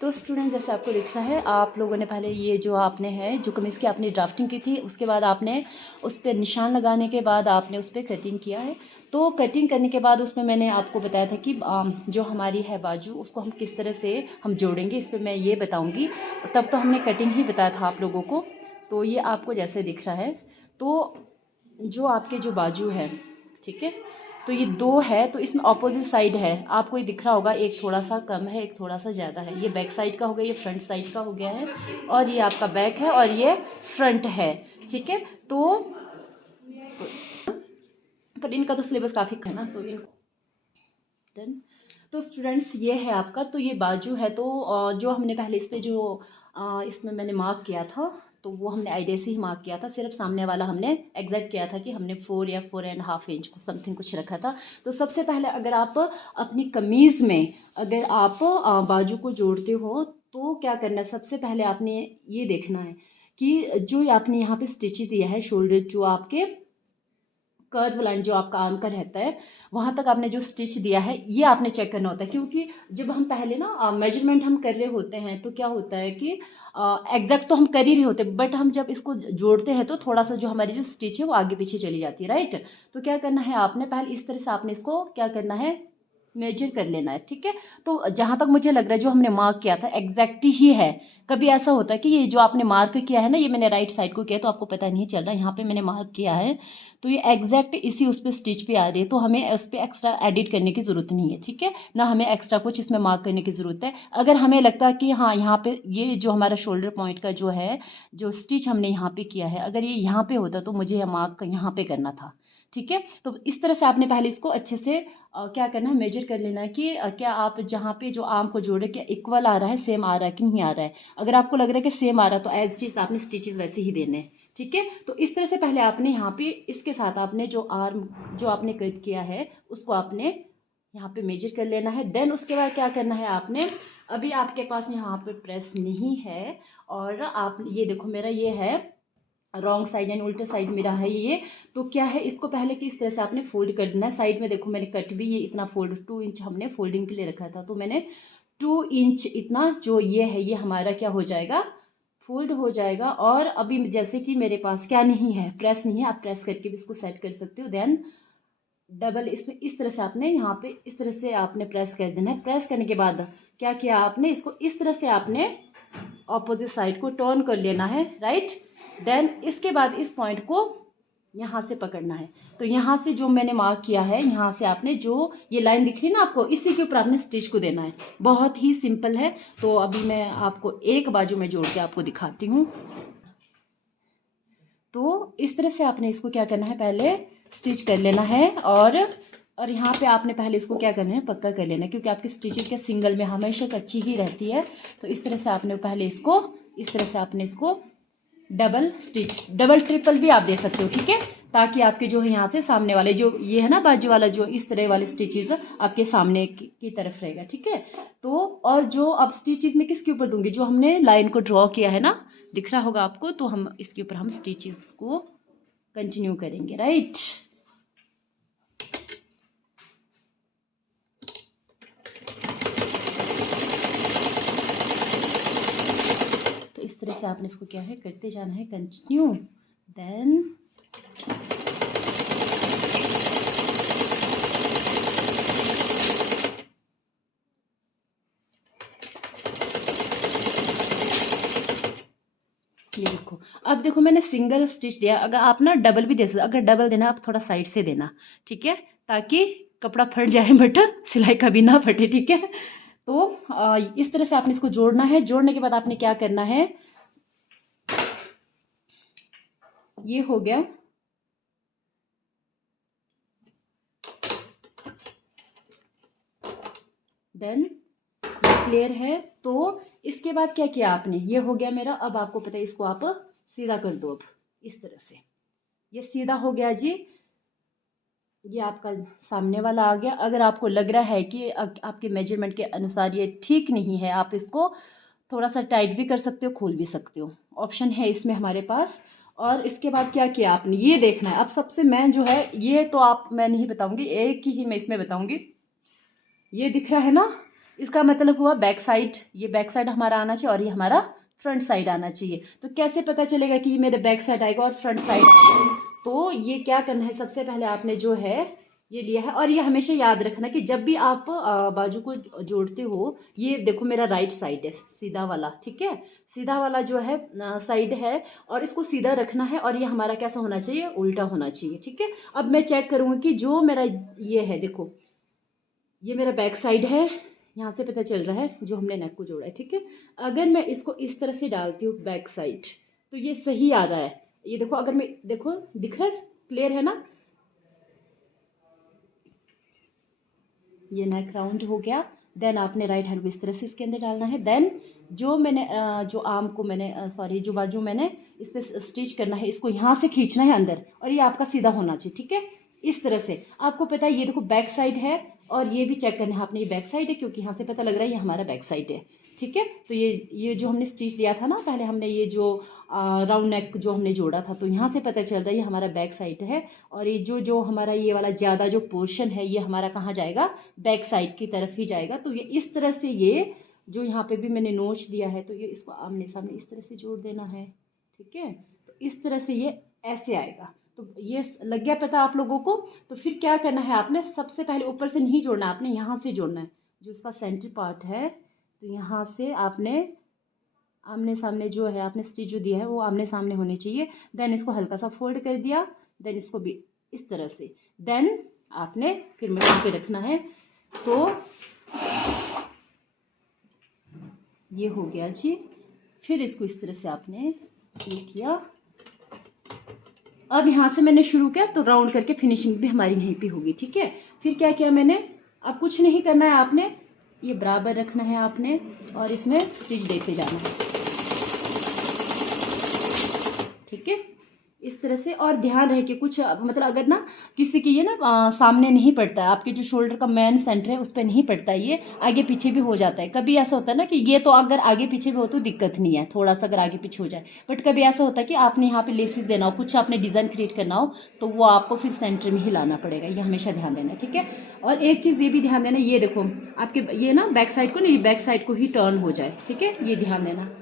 तो स्टूडेंट जैसे आपको दिख रहा है, आप लोगों ने पहले ये जो आपने है जो कमीज़ की आपने ड्राफ्टिंग की थी, उसके बाद आपने उस पर निशान लगाने के बाद आपने उस पर कटिंग किया है। तो कटिंग करने के बाद उसमें मैंने आपको बताया था कि जो हमारी है बाजू, उसको हम किस तरह से हम जोड़ेंगे, इस पर मैं ये बताऊँगी। तब तो हमने कटिंग ही बताया था आप लोगों को। तो ये आपको जैसे दिख रहा है, तो जो आपके जो बाजू है, ठीक है, तो ये दो है, तो इसमें ऑपोजिट साइड है, आपको ये दिख रहा होगा, एक थोड़ा सा कम है, एक थोड़ा सा ज़्यादा है। ये बैक साइड का हो गया, ये फ्रंट साइड का हो गया है, और ये आपका बैक है और ये फ्रंट है, ठीक है। तो पर इनका तो सिलेबस काफ़ी है ना, तो डन। तो स्टूडेंट्स ये है आपका, तो ये बाजू है। तो जो हमने पहले इस पे जो इसमें मैंने मार्क किया था, तो वो हमने आइडिया से ही मार्क किया था, सिर्फ सामने वाला हमने एग्जैक्ट किया था कि हमने 4 या 4.5 इंच को समथिंग कुछ रखा था। तो सबसे पहले अगर आप अपनी कमीज़ में अगर आप बाजू को जोड़ते हो तो क्या करना है, सबसे पहले आपने ये देखना है कि जो आपने यहाँ पे स्टिच दिया है, शोल्डर जो आपके कर्व लाइन जो आपका आर्म का रहता है, वहाँ तक आपने जो स्टिच दिया है ये आपने चेक करना होता है। क्योंकि जब हम पहले ना मेजरमेंट हम कर रहे होते हैं, तो क्या होता है कि एग्जैक्ट तो हम कर ही रहे होते हैं, बट हम जब इसको जोड़ते हैं तो थोड़ा सा जो हमारी जो स्टिच है वो आगे पीछे चली जाती है, राइट। तो क्या करना है, आपने पहले इस तरह से आपने इसको क्या करना है, मेजर कर लेना है, ठीक है। तो जहाँ तक मुझे लग रहा है जो हमने मार्क किया था एग्जैक्ट ही है। कभी ऐसा होता है कि ये जो आपने मार्क किया है ना, ये मैंने राइट साइड को किया तो आपको पता नहीं चल रहा, यहाँ पे मैंने मार्क किया है तो ये एग्जैक्ट इसी उस पर स्टिच पे आ रही है, तो हमें इस पर एक्स्ट्रा एडिट करने की ज़रूरत नहीं है, ठीक है ना, हमें एक्स्ट्रा कुछ इसमें मार्क करने की ज़रूरत है। अगर हमें लगता है कि हाँ यहाँ पे ये जो हमारा शोल्डर पॉइंट का जो है, जो स्टिच हमने यहाँ पे किया है, अगर ये यहाँ पे होता तो मुझे यह मार्क यहाँ पे करना था, ठीक है। तो इस तरह से आपने पहले इसको अच्छे से क्या करना है, मेजर कर लेना है कि क्या आप जहाँ पे जो आर्म को जोड़े क्या इक्वल आ रहा है, सेम आ रहा है कि नहीं आ रहा है। अगर आपको लग रहा है कि सेम आ रहा है तो एज इट इज आपने स्टिचेस वैसे ही देने हैं, ठीक है। तो इस तरह से पहले आपने यहाँ पे इसके साथ आपने जो आर्म जो आपने कट किया है उसको आपने यहाँ पे मेजर कर लेना है। देन उसके बाद क्या करना है आपने, अभी आपके पास यहाँ पे प्रेस नहीं है और आप ये देखो मेरा ये है रॉन्ग साइड यानी उल्टे साइड मेरा है ये, तो क्या है इसको पहले किस तरह से आपने फोल्ड कर देना है। साइड में देखो मैंने कट भी ये इतना फोल्ड 2 इंच हमने फोल्डिंग के लिए रखा था, तो मैंने 2 इंच इतना जो ये है ये हमारा क्या हो जाएगा, फोल्ड हो जाएगा। और अभी जैसे कि मेरे पास क्या नहीं है, प्रेस नहीं है, आप प्रेस करके भी इसको सेट कर सकते हो। देन डबल इसमें इस तरह से आपने यहाँ पे इस तरह से आपने प्रेस कर देना है। प्रेस करने के बाद क्या किया आपने, इसको इस तरह से आपने ऑपोजिट साइड को टर्न कर लेना है, राइट। देन इसके बाद इस पॉइंट को यहाँ से पकड़ना है। तो यहाँ से जो मैंने मार्क किया है, यहाँ से आपने जो ये लाइन दिख रही है ना आपको, इसी के ऊपर आपने स्टिच को देना है। बहुत ही सिंपल है। तो अभी मैं आपको एक बाजू में जोड़ के आपको दिखाती हूँ। तो इस तरह से आपने इसको क्या करना है, पहले स्टिच कर लेना है और यहाँ पे आपने पहले इसको क्या करना है, पक्का कर लेना है, क्योंकि आपकी स्टिचिंग के सिंगल में हमेशा कच्ची ही रहती है। तो इस तरह से आपने पहले इसको इस तरह से आपने इसको डबल स्टिच, डबल ट्रिपल भी आप दे सकते हो, ठीक है, ताकि आपके जो है यहाँ से सामने वाले जो ये है ना बाजू वाला जो इस तरह वाले स्टिचेस आपके सामने की तरफ रहेगा, ठीक है। तो और जो अब स्टिचेस में किसके ऊपर दूंगी, जो हमने लाइन को ड्रॉ किया है ना, दिख रहा होगा आपको, तो हम इसके ऊपर हम स्टिचेस को कंटिन्यू करेंगे, राइट। तो इस तरह से आपने इसको क्या है करते जाना है, कंटिन्यू। देन ये देखो, अब देखो मैंने सिंगल स्टिच दिया, अगर आप ना डबल भी दे सकते, अगर डबल देना आप थोड़ा साइड से देना, ठीक है, ताकि कपड़ा फट जाए बट सिलाई कभी ना फटे, ठीक है। तो इस तरह से आपने इसको जोड़ना है। जोड़ने के बाद आपने क्या करना है, ये हो गया। देन क्लियर है। तो इसके बाद क्या किया आपने, ये हो गया मेरा। अब आपको पता है इसको आप सीधा कर दो, अब इस तरह से ये सीधा हो गया जी। ये आपका सामने वाला आ गया। अगर आपको लग रहा है कि आपके मेजरमेंट के अनुसार ये ठीक नहीं है, आप इसको थोड़ा सा टाइट भी कर सकते हो, खोल भी सकते हो, ऑप्शन है इसमें हमारे पास। और इसके बाद क्या किया आपने, ये देखना है। अब सबसे मैं जो है ये तो आप मैं नहीं बताऊंगी, एक ही मैं इसमें बताऊंगी। ये दिख रहा है ना, इसका मतलब हुआ बैक साइड, ये बैक साइड हमारा आना चाहिए और ये हमारा फ्रंट साइड आना चाहिए। तो कैसे पता चलेगा कि ये मेरे बैक साइड आएगा और फ्रंट साइड आएगा? तो ये क्या करना है, सबसे पहले आपने जो है ये लिया है, और ये हमेशा याद रखना कि जब भी आप बाजू को जोड़ते हो, ये देखो मेरा राइट साइड है सीधा वाला, ठीक है, सीधा वाला जो है साइड है, और इसको सीधा रखना है, और ये हमारा कैसा होना चाहिए, उल्टा होना चाहिए, ठीक है। अब मैं चेक करूँगी कि जो मेरा ये है, देखो ये मेरा बैक साइड है, यहाँ से पता चल रहा है जो हमने नेक को जोड़ा है, ठीक है। अगर मैं इसको इस तरह से डालती हूँ बैक साइड, तो ये सही आ रहा है। ये देखो, अगर मैं, देखो दिख रहा है, क्लियर है ना, ये नेक राउंड हो गया। देन आपने राइट हैंड को इस तरह से इसके अंदर डालना है। देन जो मैंने जो आर्म को मैंने सॉरी जो बाजू मैंने इस पर स्टिच करना है, इसको यहाँ से खींचना है अंदर, और ये आपका सीधा होना चाहिए, ठीक है। इस तरह से आपको पता है, ये देखो बैक साइड है, और ये भी चेक करना है आपने, ये बैक साइड है, क्योंकि यहाँ से पता लग रहा है ये हमारा बैक साइड है, ठीक है। तो ये जो हमने स्टिच लिया था ना पहले, हमने ये जो राउंड नेक जो हमने जोड़ा था, तो यहाँ से पता चल रहा है ये हमारा बैक साइड है, और ये जो हमारा ये वाला ज़्यादा जो पोर्शन है, ये हमारा कहाँ जाएगा, बैक साइड की तरफ ही जाएगा। तो ये इस तरह से, ये जो यहाँ पे भी मैंने नोच दिया है, तो ये इसको आमने सामने इस तरह से जोड़ देना है, ठीक है। तो इस तरह से ये ऐसे आएगा। तो ये लग गया पता आप लोगों को। तो फिर क्या करना है, आपने सबसे पहले ऊपर से नहीं जोड़ना, आपने यहाँ से जोड़ना है, जो इसका सेंटर पार्ट है। तो यहाँ से आपने आमने सामने जो है, आपने स्टिच जो दिया है वो आमने सामने होने चाहिए। देन इसको हल्का सा फोल्ड कर दिया, देन इसको भी इस तरह से, देन आपने फिर मशीन पे रखना है। तो ये हो गया जी। फिर इसको इस तरह से आपने ये किया। अब यहाँ से मैंने शुरू किया, तो राउंड करके फिनिशिंग भी हमारी यहीं पे होगी, ठीक है। फिर क्या किया मैंने, अब कुछ नहीं करना है, आपने ये बराबर रखना है आपने, और इसमें स्टिच देते जाना है, ठीक है, इस तरह से। और ध्यान रहे कि कुछ मतलब अगर ना किसी की ये ना सामने नहीं पड़ता है, आपके जो शोल्डर का मेन सेंटर है उस पर नहीं पड़ता है, ये आगे पीछे भी हो जाता है। कभी ऐसा होता है ना कि ये तो अगर आगे पीछे भी हो तो दिक्कत नहीं है, थोड़ा सा अगर आगे पीछे हो जाए, बट कभी ऐसा होता है कि आपने यहाँ पे लेसिस देना हो, कुछ आपने डिज़ाइन क्रिएट करना हो, तो वो आपको फिर सेंटर में ही लाना पड़ेगा, ये हमेशा ध्यान देना, ठीक है। और एक चीज़ ये भी ध्यान देना, ये देखो आपके ये ना बैक साइड को नहीं, बैक साइड को ही टर्न हो जाए, ठीक है, ये ध्यान देना।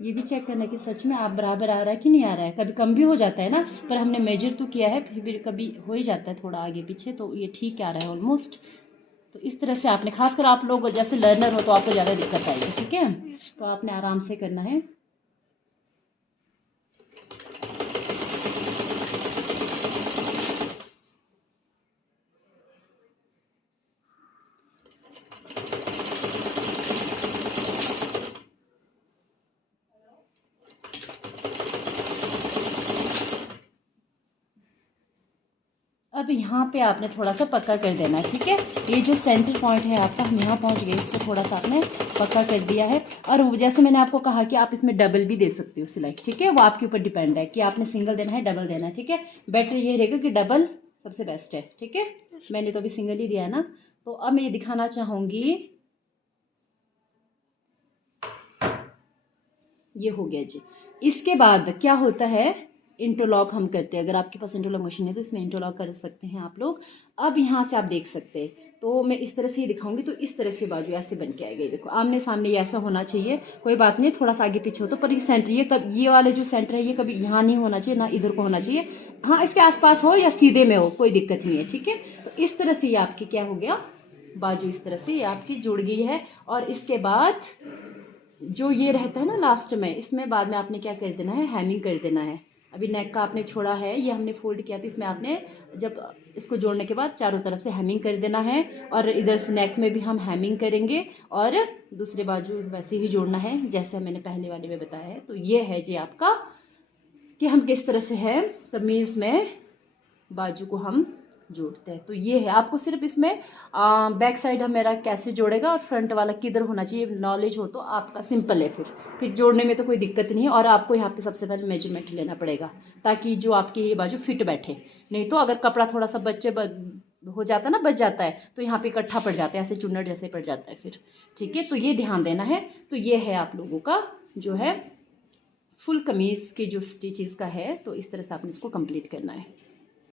ये भी चेक करना कि सच में आप बराबर आ रहा है कि नहीं आ रहा है। कभी कम भी हो जाता है ना, पर हमने मेजर तो किया है, फिर भी कभी हो ही जाता है थोड़ा आगे पीछे, तो ये ठीक आ रहा है ऑलमोस्ट। तो इस तरह से आपने, खासकर आप लोग जैसे लर्नर हो तो आपको ज़्यादा दिक्कत आएगी, ठीक है। तो आपने आराम से करना है। अब यहाँ पे आपने थोड़ा सा पक्का कर देना है, ठीक है। ये जो सेंटर पॉइंट है आपका, हम यहाँ पहुँच गए, इसको थोड़ा सा आपने पक्का कर दिया है। और जैसे मैंने आपको कहा कि आप इसमें डबल भी दे सकते हो सिलाई, ठीक है, वो आपके ऊपर डिपेंड है कि आपने सिंगल देना है डबल देना है, ठीक है। बेटर ये रहेगा कि डबल सबसे बेस्ट है, ठीक है। मैंने तो अभी सिंगल ही दिया है ना। तो अब मैं ये दिखाना चाहूँगी, ये हो गया जी। इसके बाद क्या होता है, इंटरलॉक हम करते हैं। अगर आपके पास इंटरलॉक मशीन है तो इसमें इंटरलॉक कर सकते हैं आप लोग। अब यहाँ से आप देख सकते हैं, तो मैं इस तरह से ही दिखाऊंगी। तो इस तरह से बाजू ऐसे बन के आएगी, देखो आमने सामने ये ऐसा होना चाहिए। कोई बात नहीं, थोड़ा सा आगे पीछे हो तो, पर ये सेंटर, ये वाले जो सेंटर है ये कभी यहाँ नहीं होना चाहिए, ना इधर को होना चाहिए। हाँ, इसके आसपास हो या सीधे में हो, कोई दिक्कत नहीं है, ठीक है। तो इस तरह से ये आपकी क्या हो गया, बाजू इस तरह से ये आपकी जुड़ गई है। और इसके बाद जो ये रहता है ना लास्ट में, इसमें बाद में आपने क्या कर देना है, हेमिंग कर देना है। अभी नेक का आपने छोड़ा है, ये हमने फोल्ड किया, तो इसमें आपने जब इसको जोड़ने के बाद चारों तरफ से हेमिंग कर देना है। और इधर से नेक में भी हम हेमिंग करेंगे, और दूसरे बाजू वैसे ही जोड़ना है जैसे मैंने पहले वाले में बताया है। तो ये है जी आपका कि हम किस तरह से है कमीज़ में बाजू को हम जोड़ते हैं। तो ये है, आपको सिर्फ इसमें बैक साइड मेरा कैसे जोड़ेगा और फ्रंट वाला किधर होना चाहिए नॉलेज हो तो आपका सिंपल है। फिर जोड़ने में तो कोई दिक्कत नहीं है। और आपको यहाँ पे सबसे पहले मेजरमेंट लेना पड़ेगा ताकि जो आपकी ये बाजू फिट बैठे। नहीं तो अगर कपड़ा थोड़ा सा हो जाता है ना, बच जाता है, तो यहाँ पे इकट्ठा पड़ जाता है, ऐसे चुन्नट जैसे पड़ जाता है फिर। ठीक है, तो ये ध्यान देना है। तो ये है आप लोगों का जो है फुल कमीज़ की जो स्टिचेस का है, तो इस तरह से आपने इसको कंप्लीट करना है।